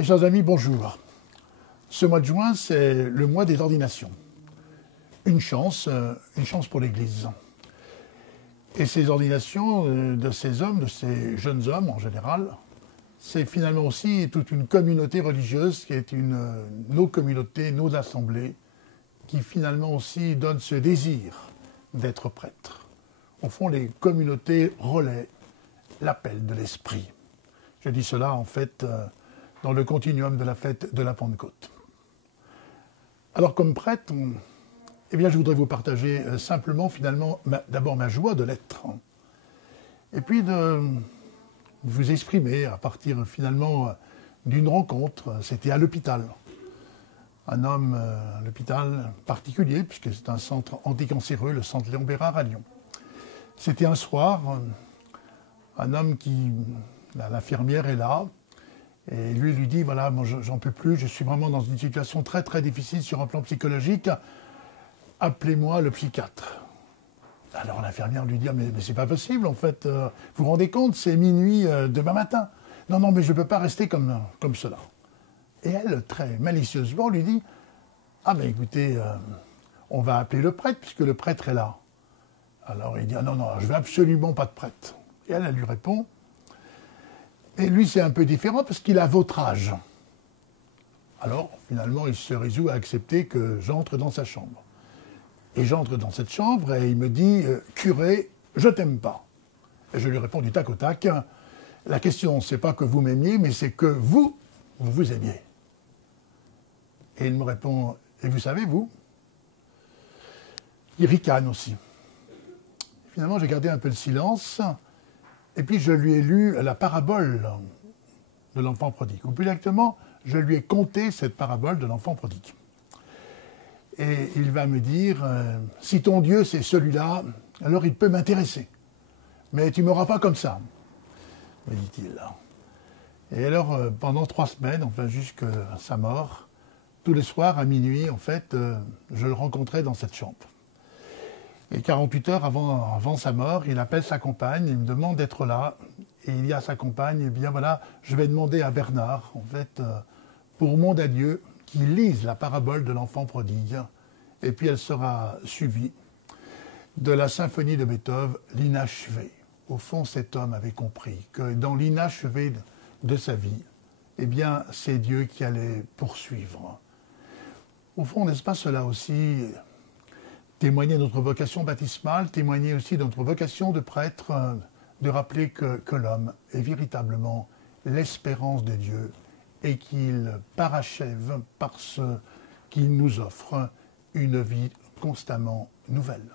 Mes chers amis, bonjour. Ce mois de juin, c'est le mois des ordinations. Une chance pour l'Église. Et ces ordinations de ces hommes, de ces jeunes hommes en général, c'est finalement aussi toute une communauté religieuse qui est nos communautés, nos assemblées, qui finalement aussi donnent ce désir d'être prêtre. Au fond, les communautés relaient l'appel de l'Esprit. Je dis cela en fait dans le continuum de la fête de la Pentecôte. Alors comme prêtre, eh bien, je voudrais vous partager simplement finalement d'abord ma joie de l'être, et puis de vous exprimer à partir finalement d'une rencontre. C'était à l'hôpital. Un homme à l'hôpital particulier, puisque c'est un centre anticancéreux, le centre Léon Bérard à Lyon. C'était un soir, un homme l'infirmière est là, et lui dit, voilà, moi j'en peux plus, je suis vraiment dans une situation très très difficile sur un plan psychologique, appelez-moi le psychiatre. Alors l'infirmière lui dit, mais c'est pas possible en fait, vous vous rendez compte, c'est minuit demain matin. Non, mais je ne peux pas rester comme cela. Et elle, très malicieusement, lui dit, ah mais écoutez, on va appeler le prêtre, puisque le prêtre est là. Alors il dit, ah non, je veux absolument pas de prêtre. Et elle lui répond, et lui c'est un peu différent parce qu'il a votre âge. Alors finalement il se résout à accepter que j'entre dans sa chambre. Et j'entre dans cette chambre et il me dit, curé, je t'aime pas. Et je lui réponds du tac au tac, la question c'est pas que vous m'aimiez, mais c'est que vous aimiez. Et il me répond, et vous savez vous? Il ricane aussi. Finalement j'ai gardé un peu le silence. Et puis je lui ai lu la parabole de l'enfant prodigue. Ou plus exactement, je lui ai conté cette parabole de l'enfant prodigue. Et il va me dire, si ton Dieu c'est celui-là, alors il peut m'intéresser. Mais tu ne m'auras pas comme ça, me dit-il. Et alors, pendant 3 semaines, enfin jusqu'à sa mort, tous les soirs à minuit, en fait, je le rencontrais dans cette chambre. Et 48 heures avant sa mort, il appelle sa compagne, il me demande d'être là. Et il dit à sa compagne, eh bien voilà, je vais demander à Bernard, en fait, pour mon adieu, qu'il lise la parabole de l'enfant prodigue. Et puis elle sera suivie de la symphonie de Beethoven, l'inachevé. Au fond, cet homme avait compris que dans l'inachevé de sa vie, eh bien, c'est Dieu qui allait poursuivre. Au fond, n'est-ce pas cela aussi témoigner de notre vocation baptismale, témoigner aussi de notre vocation de prêtre, de rappeler que l'homme est véritablement l'espérance de Dieu et qu'il parachève par ce qu'il nous offre une vie constamment nouvelle.